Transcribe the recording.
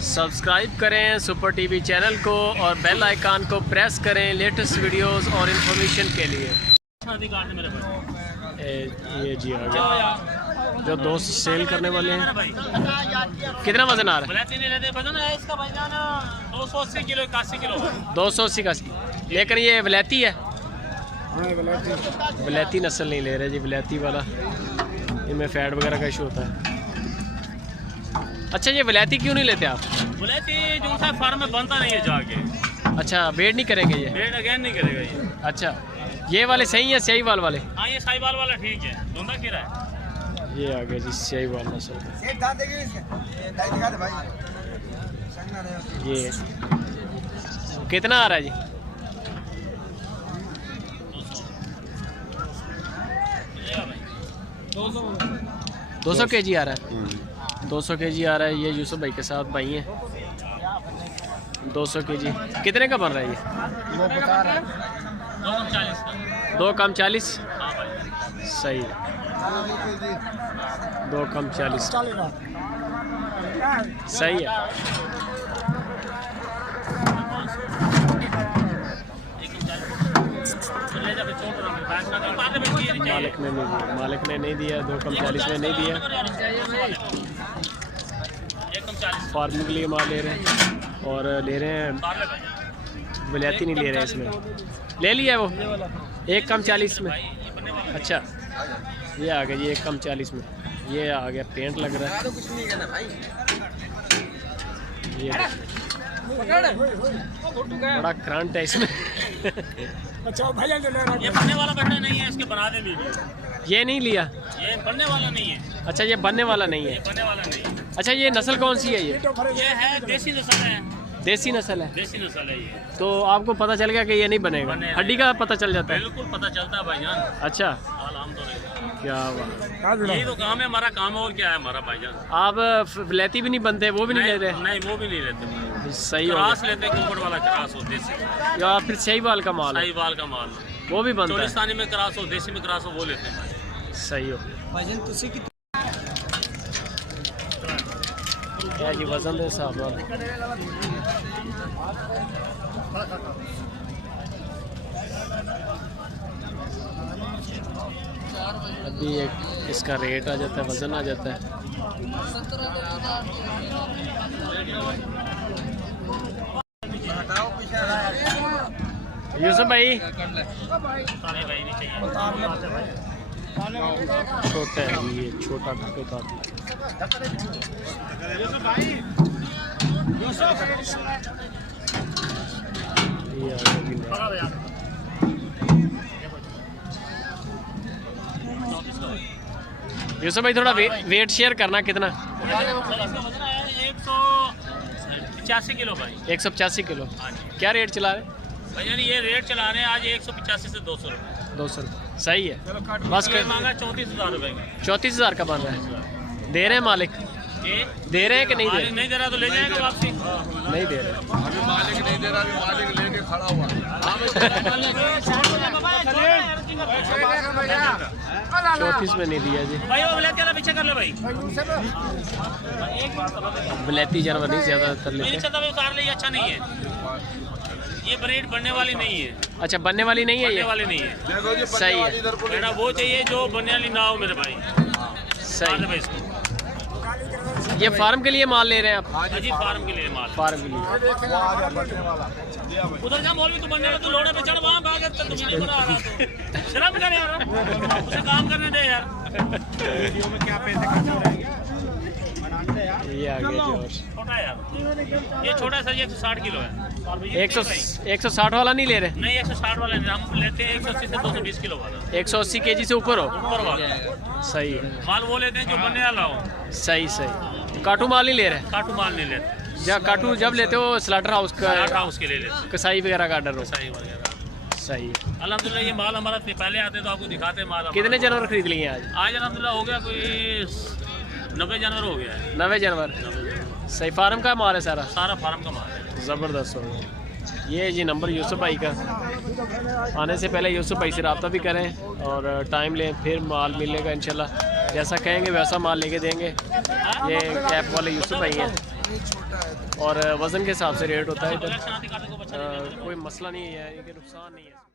Subscribe करें super TV channel को और बेल आइकन को प्रेस करें लेटेस्ट वीडियोस और इन्फॉर्मेशन के लिए। ये जी आ गया जो दोस्त सेल करने वाले हैं। कितना वजन आ रहा है? वजन है इसका भाईजान 280 किलो 81 किलो 280 का। लेकिन ये वलैती है, वलैती नस्ल नहीं ले रहे जी। वलैती वाला इनमें फैट वगैरह का इशू होता है। अच्छा, ये वलैती क्यों नहीं लेते आप? वलैती जो सा फार्म में बनता नहीं है जाके। अच्छा, वेट नहीं करेंगे ये? वेट अगेन नहीं करेगा ये। अच्छा, ये वाले सही है सहीवाल वाले? हाँ, ये सहीवाल वाला ठीक है। धुंधा खीरा है ये आ गया जी सहीवाल नस्ल। ये कितना आ रहा है जी? 200 kg आ रहा है। 200 kg आ रहा है। ये यूसुफ भाई के साथ भाई हैं। 200 kg कितने का बन रहा है ये? 2 कम 40। सही है, 2 कम 40 सही है। मालिक ने नहीं दिया। 2 कम 40 में नहीं दिया। फार्मिंग के लिए माल ले रहे हैं और ले रहे हैं वलैती नहीं ले रहे हैं। इसमें ले लिया वो 1 कम 40 में। अच्छा, ये आ गया जी 1 कम 40 में। ये आ गया पेंट लग रहा है। ये बड़ा करंट है इसमें। अच्छा भैया, ये बनने वाला बैठा नहीं है, इसके बना दे वीडियो। ये नहीं लिया, ये बनने वाला नहीं है। अच्छा, ये बनने वाला नहीं है। बनने वाला नहीं है। अच्छा, ये नस्ल कौन सी है? ये है देसी नस्ल है। देसी नस्ल है? देसी नस्ल है ये। तो आपको पता चल गया कि ये नहीं बनेगा? हड्डी का पता चल जाता है? बिल्कुल पता चलता है भाईजान। अच्छा, क्या बात, यही तो काम है हमारा। काम और क्या है हमारा भाईजान? आप वलैती भी नहीं बनते, वो भी नहीं ले रहे? नहीं, वो भी नहीं लेते। सही हो क्रास लेते, कुंपड़ वाला क्रास हो देसी, या फिर सहीवाल का माल? सहीवाल का माल वो भी बनता है। चोलिस्तानी में क्रास हो, देसी में क्रास हो, वो लेते हैं। सही हो क्या जी? वजन दे साहब अभी एक इसका रेट आ जाता है, वजन आ जाता है। यूसुफ भाई छोटा है ये, छोटा होता यूसुफ भाई थोड़ा वेट शेयर करना। कितना? 185 किलो भाई। 185 किलो। क्या रेट चला रहे भैया? ये रेट चला रहे हैं आज 185 से 200 रुपये। 200 रुपये सही है। बस मांगा 34,000 रुपये का। 34,000 का बन रहा है। दे रहे हैं मालिक? दे रहे हैं कि नहीं दे रहे? नहीं दे रहा तो ले जाएगा वापसी। नहीं दे रहे, अभी मालिक नहीं दे रहा, अभी मालिक लेके खड़ा हुआ है। 34 में नहीं दिया जी। भाई वो वलैती वाला पीछे कर लो भाई। वलैती जानवर नहीं ज्यादा कर नहीं लेते। चलता, उतार ले, अच्छा नहीं है ये। ब्रीड बनने वाली नहीं है। अच्छा, बनने वाली नहीं है बनने ये? वाली नहीं है। सही है। बेटा वो चाहिए जो बनने वाली ना हो मेरे भाई। सही है। इसको ये फार्म के लिए माल ले रहे हैं आप? अजी फार्म के लिए माल। फार्म के लिए उधर जा मौलवी, तू बनने वाला, तू लोड़े पे चढ़, वहाँ भाग, तुम नहीं बना रहा तो शर्म कर यार, उसे काम करने दे यार। वीडियो में क्या पैसे खर्च हो रहे हैं? ये आ गया जी। और छोटा है यार, ये छोटा सर, ये 160 किलो है। 160 वाला नहीं ले रहे? नहीं, 160 वाला नहीं, हम लेते हैं 180 से 220 किलो वाला। 180 kg से ऊपर हो? ऊपर वाला सही है। माल वो लेते हैं जो बनने वाला हो। सही सही। काटू माल नहीं ले रहे? काटू माल नहीं लेते। जब काटू जब लेते हो स्लाटर हाउस का, हाउस के लिए लेते, कसाई वगैरह का ऑर्डर हो? कसाई वगैरह। सही है। अल्हम्दुलिल्लाह ये माल हमारा पहले आते तो आपको दिखाते माल। कितने जानवर खरीद लिए आज? आज अल्हम्दुलिल्लाह हो गया कोई 90 जानवर हो गया है। 90 जानवर। सही। फार्म का माल है सारा? सारा फार्म का माल है। ज़बरदस्त हो गया। ये जी नंबर यूसुफ भाई का। आने से पहले यूसुफ भाई से रब्ता भी करें और टाइम लें, फिर माल मिलेगा इंशाल्लाह। जैसा कहेंगे वैसा माल लेके देंगे। ये कैप वाले यूसुफ भाई हैं। और वज़न के हिसाब से रेट होता है इधर। कोई मसला नहीं है, ये कि नुकसान नहीं है।